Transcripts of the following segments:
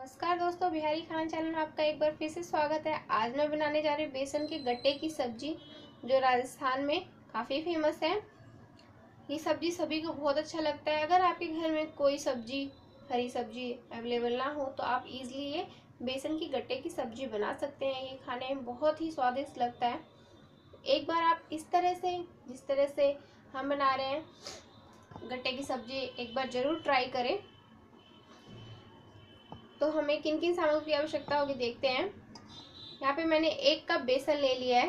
नमस्कार दोस्तों, बिहारी खाना चैनल में आपका एक बार फिर से स्वागत है। आज मैं बनाने जा रही हूँ बेसन के गट्टे की सब्जी, जो राजस्थान में काफ़ी फेमस है। ये सब्जी सभी को बहुत अच्छा लगता है। अगर आपके घर में कोई सब्जी, हरी सब्जी अवेलेबल ना हो तो आप इजीली ये बेसन की गट्टे की सब्जी बना सकते हैं। ये खाने में बहुत ही स्वादिष्ट लगता है। एक बार आप इस तरह से, जिस तरह से हम बना रहे हैं गट्टे की सब्जी, एक बार ज़रूर ट्राई करें। तो हमें किन किन सामग्री की आवश्यकता होगी देखते हैं। यहाँ पे मैंने 1 कप बेसन ले लिया है।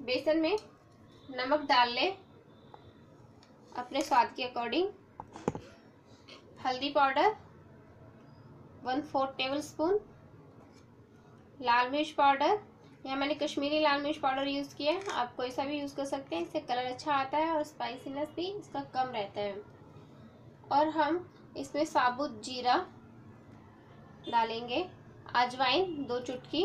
बेसन में नमक डाल लें अपने स्वाद के अकॉर्डिंग। हल्दी पाउडर 1/4 टेबल स्पून। लाल मिर्च पाउडर, यहाँ मैंने कश्मीरी लाल मिर्च पाउडर यूज़ किया है। आप कोई सा भी यूज़ कर सकते हैं, इससे कलर अच्छा आता है और स्पाइसीनेस भी इसका कम रहता है। और हम इसमें साबुत जीरा डालेंगे, अजवाइन 2 चुटकी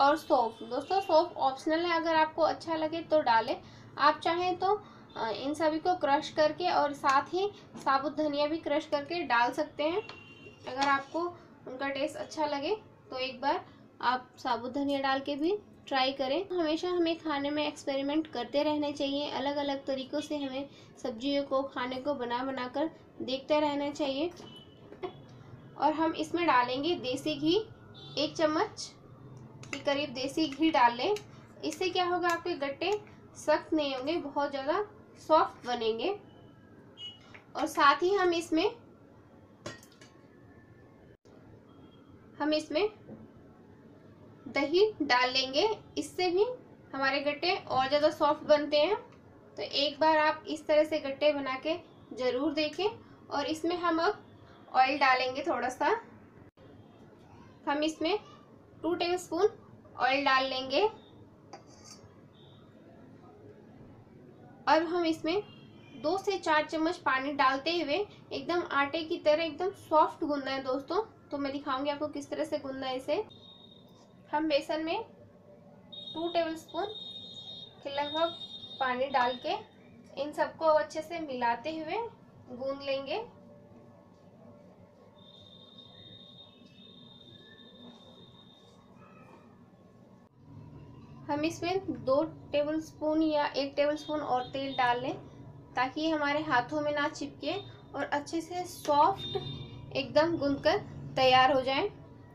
और सौंफ। दोस्तों सौंफ ऑप्शनल है, अगर आपको अच्छा लगे तो डालें। आप चाहें तो इन सभी को क्रश करके और साथ ही साबुत धनिया भी क्रश करके डाल सकते हैं। अगर आपको उनका टेस्ट अच्छा लगे तो एक बार आप साबुत धनिया डाल के भी ट्राई करें। हमेशा हमें खाने में एक्सपेरिमेंट करते रहना चाहिए। अलग अलग तरीक़ों से हमें सब्जियों को, खाने को बना कर देखते रहना चाहिए। और हम इसमें डालेंगे देसी घी, 1 चम्मच के करीब देसी घी डाल लें। इससे क्या होगा, आपके गट्टे सख्त नहीं होंगे, बहुत ज़्यादा सॉफ्ट बनेंगे। और साथ ही हम इसमें दही डाल लेंगे। इससे भी हमारे गट्टे और ज़्यादा सॉफ्ट बनते हैं। तो एक बार आप इस तरह से गट्टे बना के ज़रूर देखें। और इसमें हम अब ऑयल डालेंगे थोड़ा सा। हम इसमें 2 टेबल स्पून ऑयल डाल लेंगे। अब हम इसमें 2 से 4 चम्मच पानी डालते हुए एकदम आटे की तरह एकदम सॉफ्ट गूंदना है दोस्तों। तो मैं दिखाऊंगी आपको किस तरह से गूंदना है इसे। हम बेसन में 2 टेबल स्पून के लगभग पानी डाल के इन सबको अच्छे से मिलाते हुए गूंद लेंगे। हम इसमें 2 टेबल स्पून या 1 टेबल स्पून और तेल डाल लें, ताकि ये हमारे हाथों में ना चिपके और अच्छे से सॉफ्ट एकदम गूंद कर तैयार हो जाए।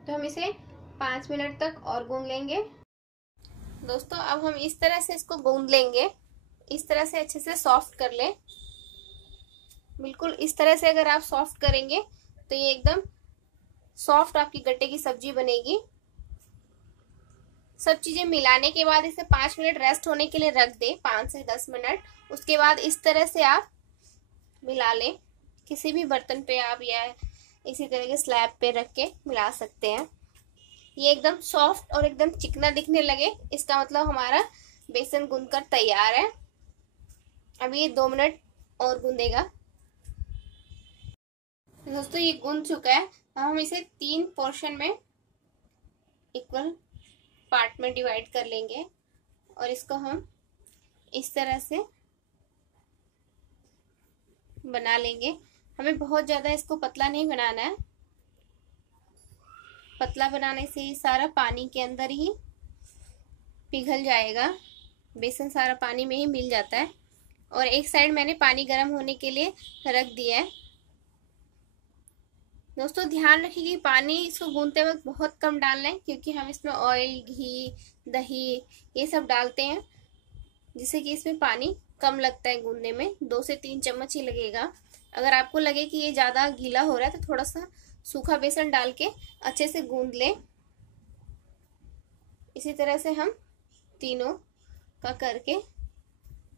तो हम इसे 5 मिनट तक और गूंद लेंगे। दोस्तों अब हम इस तरह से इसको गूंद लेंगे। इस तरह से अच्छे से सॉफ्ट कर लें। बिल्कुल इस तरह से अगर आप सॉफ्ट करेंगे तो ये एकदम सॉफ्ट आपकी गट्टे की सब्जी बनेगी। सब चीजें मिलाने के बाद इसे 5 मिनट रेस्ट होने के लिए रख दें, 5 से 10 मिनट। उसके बाद इस तरह से आप मिला लें। किसी भी बर्तन पे आप या इसी तरह के स्लैब पे रख के मिला सकते हैं। ये एकदम सॉफ्ट और एकदम चिकना दिखने लगे, इसका मतलब हमारा बेसन गूंदकर तैयार है। अब ये 2 मिनट और गूंदेगा। दोस्तों ये गूंद चुका है। अब हम इसे 3 पोर्शन में इक्वल पार्ट में डिवाइड कर लेंगे और इसको हम इस तरह से बना लेंगे। हमें बहुत ज़्यादा इसको पतला नहीं बनाना है। पतला बनाने से ये सारा पानी के अंदर ही पिघल जाएगा। बेसन सारा पानी में ही मिल जाता है। और एक साइड मैंने पानी गर्म होने के लिए रख दिया है। दोस्तों ध्यान रखिए कि पानी इसको गूंदते वक्त बहुत कम डालना है, क्योंकि हम इसमें ऑयल, घी, दही ये सब डालते हैं, जिससे कि इसमें पानी कम लगता है गूंदने में। 2 से 3 चम्मच ही लगेगा। अगर आपको लगे कि ये ज़्यादा गीला हो रहा है तो थोड़ा सा सूखा बेसन डाल के अच्छे से गूंद लें। इसी तरह से हम तीनों का करके,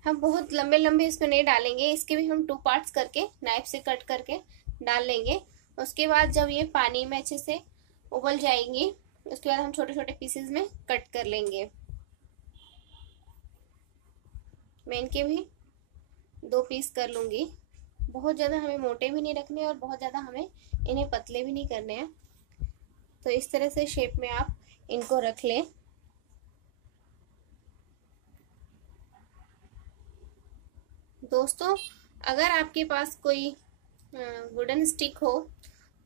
हम बहुत लंबे लंबे इसमें नहीं डालेंगे, इसके भी हम 2 पार्ट्स करके नाइफ से कट करके डाल लेंगे। उसके बाद जब ये पानी में अच्छे से उबल जाएंगी, उसके बाद हम छोटे छोटे पीसेस में कट कर लेंगे। मैं इनके भी 2 पीस कर लूँगी। बहुत ज़्यादा हमें मोटे भी नहीं रखने और बहुत ज़्यादा हमें इन्हें पतले भी नहीं करने हैं। तो इस तरह से शेप में आप इनको रख लें। दोस्तों अगर आपके पास कोई वुडन स्टिक हो,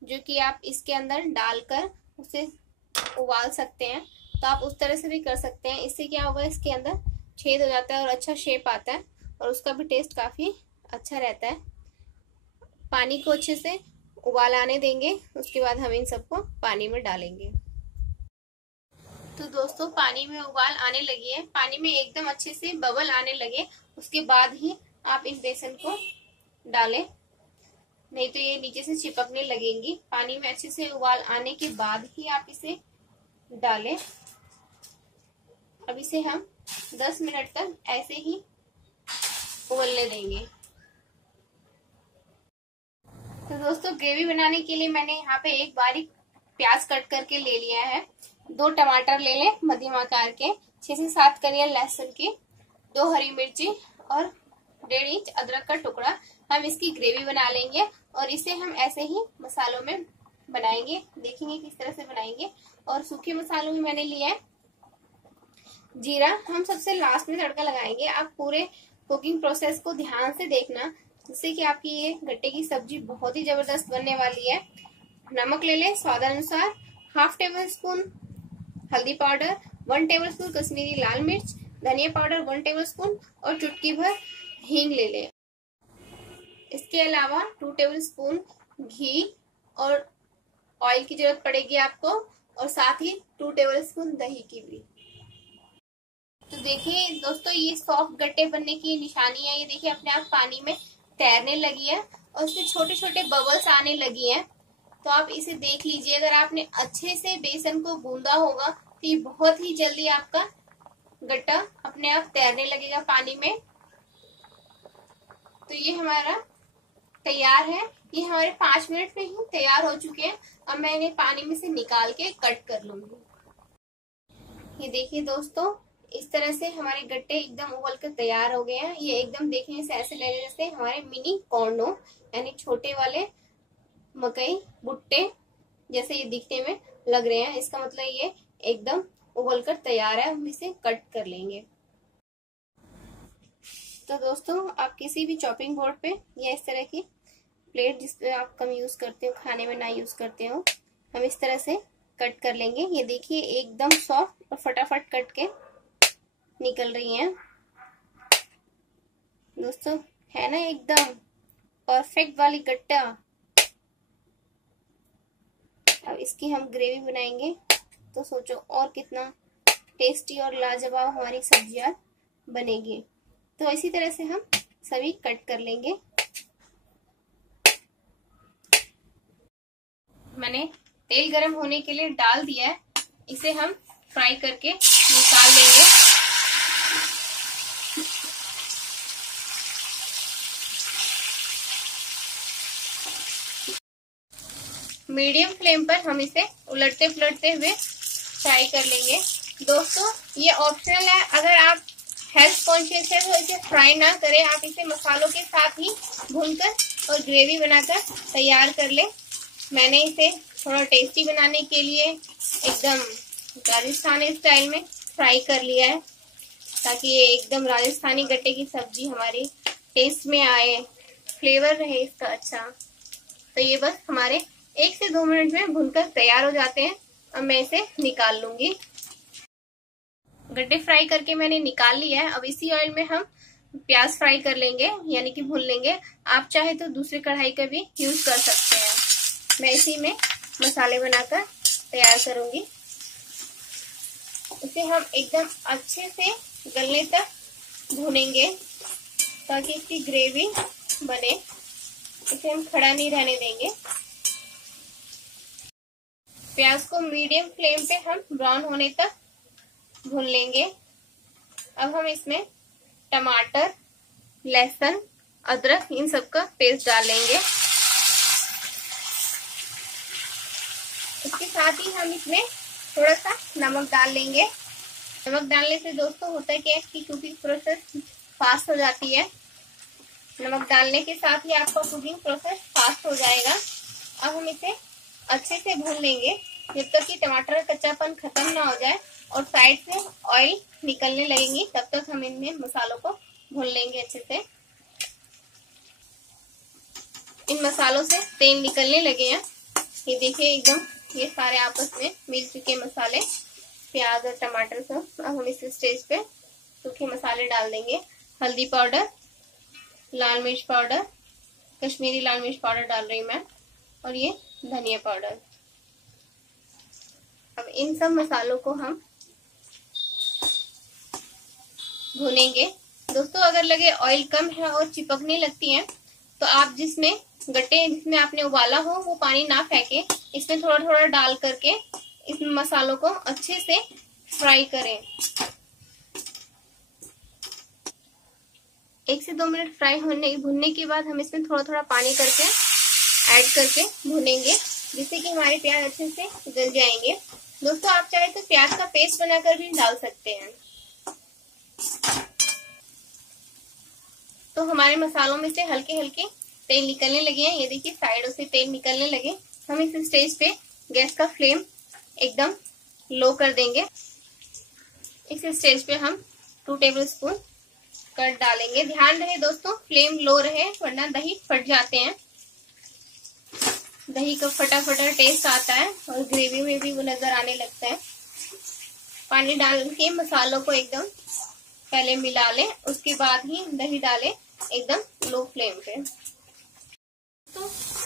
जो कि आप इसके अंदर डालकर उसे उबाल सकते हैं, तो आप उस तरह से भी कर सकते हैं। इससे क्या होगा, इसके अंदर छेद हो जाता है और अच्छा शेप आता है और उसका भी टेस्ट काफ़ी अच्छा रहता है। पानी को अच्छे से उबाल आने देंगे, उसके बाद हम इन सबको पानी में डालेंगे। तो दोस्तों पानी में उबाल आने लगी है, पानी में एकदम अच्छे से बबल आने लगे, उसके बाद ही आप इस बेसन को डालें, नहीं तो ये नीचे से चिपकने लगेंगी। पानी में अच्छे से उबाल आने के बाद ही आप इसे डालें। अब इसे हम 10 मिनट तक ऐसे ही उबलने देंगे। तो दोस्तों ग्रेवी बनाने के लिए मैंने यहाँ पे एक बारीक प्याज कट करके ले लिया है, 2 टमाटर ले लें मध्यम आकार के, 6 से 7 कलियां लहसुन की, 2 हरी मिर्ची और 1.5 इंच अदरक का टुकड़ा। हम इसकी ग्रेवी बना लेंगे और इसे हम ऐसे ही मसालों में बनाएंगे, देखेंगे किस तरह से बनाएंगे। और सूखे मसालों में मैंने लिया है जीरा, हम सबसे लास्ट में तड़का लगाएंगे। आप पूरे कुकिंग प्रोसेस को ध्यान से देखना, जिससे कि आपकी ये गट्टे की सब्जी बहुत ही जबरदस्त बनने वाली है। नमक ले लें स्वादानुसार, 1/2 टेबल स्पून हल्दी पाउडर, 1 टेबल स्पून कश्मीरी लाल मिर्च, धनिया पाउडर 1 टेबल स्पून और चुटकी भर हींग ले लें। इसके अलावा 2 टेबल स्पून घी और ऑयल की जरूरत पड़ेगी आपको, और साथ ही 2 टेबल स्पून दही की भी। तो देखिए दोस्तों ये सॉफ्ट गट्टे बनने की निशानी है, ये देखिए अपने आप पानी में तैरने लगी है और इसमें छोटे छोटे बबल्स आने लगी हैं। तो आप इसे देख लीजिए, अगर आपने अच्छे से बेसन को गूंदा होगा तो ये बहुत ही जल्दी आपका गट्टा अपने आप तैरने लगेगा पानी में। तो ये हमारा तैयार है, ये हमारे 5 मिनट में ही तैयार हो चुके हैं। अब मैं इन्हें पानी में से निकाल के कट कर लूंगी। ये देखिए दोस्तों इस तरह से हमारे गट्टे एकदम उबल कर तैयार हो गए हैं। ये एकदम देखने से ऐसे लग रहे जैसे हमारे मिनी कॉर्न हो, यानी छोटे वाले मकई भुट्टे जैसे ये दिखने में लग रहे हैं। इसका मतलब ये एकदम उबल कर तैयार है, हम इसे कट कर लेंगे। तो दोस्तों आप किसी भी चॉपिंग बोर्ड पे या इस तरह की प्लेट जिसपे आप कम यूज करते हो, खाने में ना यूज करते हो, हम इस तरह से कट कर लेंगे। ये देखिए एकदम सॉफ्ट और फटाफट कट के निकल रही हैं दोस्तों, है ना एकदम परफेक्ट वाली गट्टा। अब इसकी हम ग्रेवी बनाएंगे तो सोचो और कितना टेस्टी और लाजवाब हमारी सब्जियां बनेगी। तो इसी तरह से हम सभी कट कर लेंगे। मैंने तेल गरम होने के लिए डाल दिया है, इसे हम फ्राई करके निकाल लेंगे। मीडियम फ्लेम पर हम इसे उलटते पुलटते हुए फ्राई कर लेंगे। दोस्तों ये ऑप्शनल है, अगर आप हेल्थ कॉन्शियस है तो इसे फ्राई ना करें, आप इसे मसालों के साथ ही भूनकर और ग्रेवी बनाकर तैयार कर ले। मैंने इसे थोड़ा टेस्टी बनाने के लिए एकदम राजस्थानी स्टाइल में फ्राई कर लिया है, ताकि ये एकदम राजस्थानी गट्टे की सब्जी हमारी टेस्ट में आए, फ्लेवर रहे इसका अच्छा। तो ये बस हमारे 1 से 2 मिनट में भुनकर तैयार हो जाते हैं। अब मैं इसे निकाल लूंगी। गट्टे फ्राई करके मैंने निकाल लिया है। अब इसी ऑयल में हम प्याज फ्राई कर लेंगे, यानी कि भून लेंगे। आप चाहे तो दूसरी कढ़ाई का भी यूज कर सकते हैं। मैं इसी में मसाले बनाकर तैयार करूंगी। इसे हम एकदम अच्छे से गलने तक भूनेंगे ताकि इसकी ग्रेवी बने। इसे हम खड़ा नहीं रहने देंगे। प्याज को मीडियम फ्लेम पे हम ब्राउन होने तक भून लेंगे। अब हम इसमें टमाटर, लहसुन, अदरक इन सब का पेस्ट डालेंगे। इसके साथ ही हम इसमें थोड़ा सा नमक डाल लेंगे। नमक डालने से दोस्तों होता है कि इसकी कुकिंग प्रोसेस फास्ट हो जाती है। नमक डालने के साथ ही आपका कुकिंग प्रोसेस फास्ट हो जाएगा। अब हम इसे अच्छे से भून लेंगे जब तक कि टमाटर का कच्चापन खत्म ना हो जाए और साइड से ऑयल निकलने लगेंगी, तब तक हम इनमें मसालों को भून लेंगे अच्छे से। इन मसालों से तेल निकलने लगे हैं। ये देखिए एकदम ये सारे आपस में मिल चुके मसाले, प्याज और टमाटर सब। अब हम इस स्टेज पे सूखे मसाले डाल देंगे। हल्दी पाउडर, लाल मिर्च पाउडर, कश्मीरी लाल मिर्च पाउडर डाल रही मैं, और ये धनिया पाउडर। अब इन सब मसालों को हम भूनेंगे। दोस्तों अगर लगे ऑयल कम है और चिपकने लगती है तो आप जिसमें गट्टे जिसमें आपने उबाला हो वो पानी ना फेंके, इसमें थोड़ा थोड़ा डाल करके इस मसालों को अच्छे से फ्राई करें। 1 से 2 मिनट फ्राई भूनने के बाद हम इसमें थोड़ा थोड़ा पानी करके ऐड करके भूनेंगे, जिससे कि हमारे प्याज अच्छे से गल जाएंगे। दोस्तों आप चाहे तो प्याज का पेस्ट बनाकर भी डाल सकते हैं। तो हमारे मसालों में से हल्के हल्के तेल निकलने लगे हैं। ये देखिए साइडों से तेल निकलने लगे। हम इस स्टेज पे गैस का फ्लेम एकदम लो कर देंगे। इस स्टेज पे हम 2 टेबलस्पून कर्ड डालेंगे। ध्यान रहे दोस्तों फ्लेम लो रहे, वरना दही फट जाते हैं। दही का फटा फटा टेस्ट आता है और ग्रेवी में भी वो नजर आने लगता है। पानी डाल के मसालों को एकदम पहले मिला लें, उसके बाद ही दही डालें एकदम लो फ्लेम पे। तो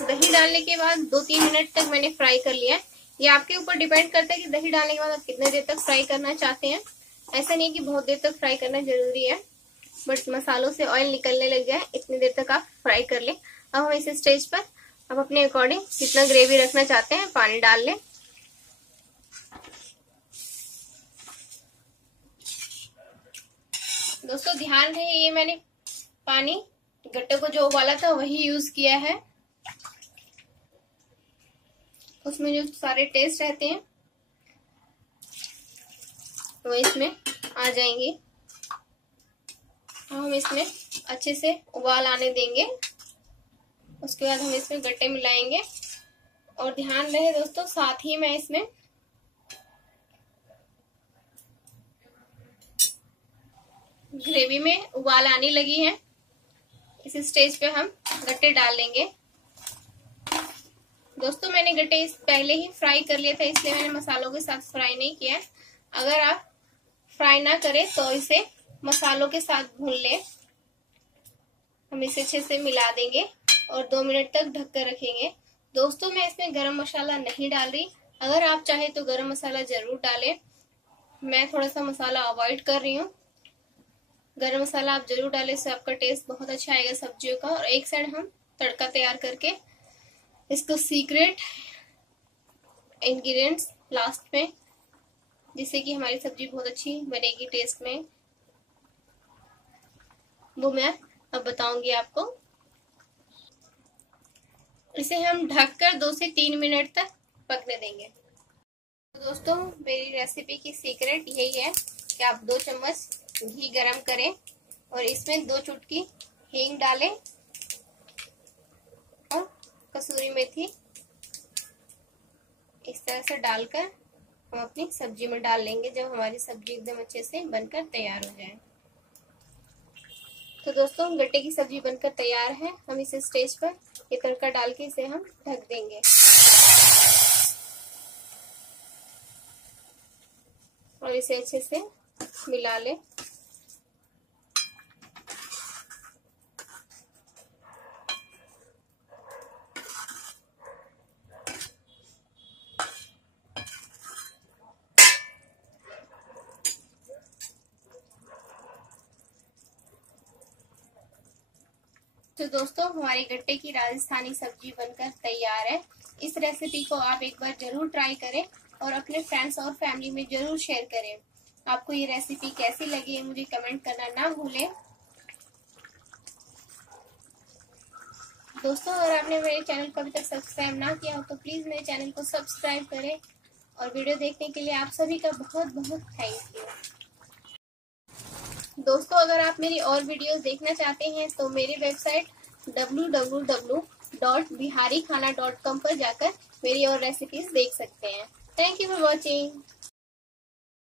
दही डालने के बाद 2-3 मिनट तक मैंने फ्राई कर लिया है। ये आपके ऊपर डिपेंड करता है कि दही डालने के बाद आप कितने देर तक फ्राई करना चाहते हैं। ऐसा नहीं कि बहुत देर तक फ्राई करना जरूरी है, बट मसालों से ऑयल निकलने लग जाए इतनी देर तक आप फ्राई कर लें। अब हम इस स्टेज पर आप अपने अकॉर्डिंग कितना ग्रेवी रखना चाहते हैं पानी डाल लें। दोस्तों ध्यान रहे ये मैंने पानी गट्टे को जो उबाला था वही यूज किया है। उसमें जो सारे टेस्ट रहते हैं वो इसमें आ जाएंगे। हम इसमें अच्छे से उबाल आने देंगे। उसके बाद हम इसमें गट्टे मिलाएंगे। और ध्यान रहे दोस्तों साथ ही मैं इसमें ग्रेवी में उबाल आने लगी है। इस स्टेज पे हम गट्टे डाल लेंगे। दोस्तों मैंने गट्टे पहले ही फ्राई कर लिया था, इसलिए मैंने मसालों के साथ फ्राई नहीं किया। अगर आप फ्राई ना करें तो इसे मसालों के साथ भून लें। हम इसे अच्छे से मिला देंगे और 2 मिनट तक ढक कर रखेंगे। दोस्तों मैं इसमें गरम मसाला नहीं डाल रही। अगर आप चाहे तो गरम मसाला जरूर डालें। मैं थोड़ा सा मसाला अवॉइड कर रही हूँ। गरम मसाला आप जरूर डालें, इससे आपका टेस्ट बहुत अच्छा आएगा सब्जियों का। और एक साइड हम तड़का तैयार करके इसको सीक्रेट इंग्रेडिएंट्स लास्ट में, जिससे कि हमारी सब्जी बहुत अच्छी बनेगी टेस्ट में, वो मैं अब बताऊंगी आपको। इसे हम ढककर 2 से 3 मिनट तक पकने देंगे। तो दोस्तों मेरी रेसिपी की सीक्रेट यही है कि आप 2 चम्मच घी गरम करें और इसमें 2 चुटकी हींग डालें और कसूरी मेथी इस तरह से डालकर हम अपनी सब्जी में डाल लेंगे जब हमारी सब्जी एकदम अच्छे से बनकर तैयार हो जाए। तो दोस्तों गट्टे की सब्जी बनकर तैयार है। हम इस स्टेज पर ये तड़का डाल के इसे हम ढक देंगे और इसे अच्छे से मिला लें। तो दोस्तों हमारी गट्टे की राजस्थानी सब्जी बनकर तैयार है। इस रेसिपी को आप एक बार जरूर ट्राई करें और अपने फ्रेंड्स और फैमिली में जरूर शेयर करें। आपको ये रेसिपी कैसी लगी मुझे कमेंट करना ना भूलें। दोस्तों अगर आपने मेरे चैनल को अभी तक सब्सक्राइब ना किया हो तो प्लीज मेरे चैनल को सब्सक्राइब करें और वीडियो देखने के लिए आप सभी का बहुत बहुत थैंक यू। दोस्तों अगर आप मेरी और वीडियोस देखना चाहते हैं तो मेरी वेबसाइट www.biharikhana.com पर जाकर मेरी और रेसिपीज देख सकते हैं। Thank you for watching.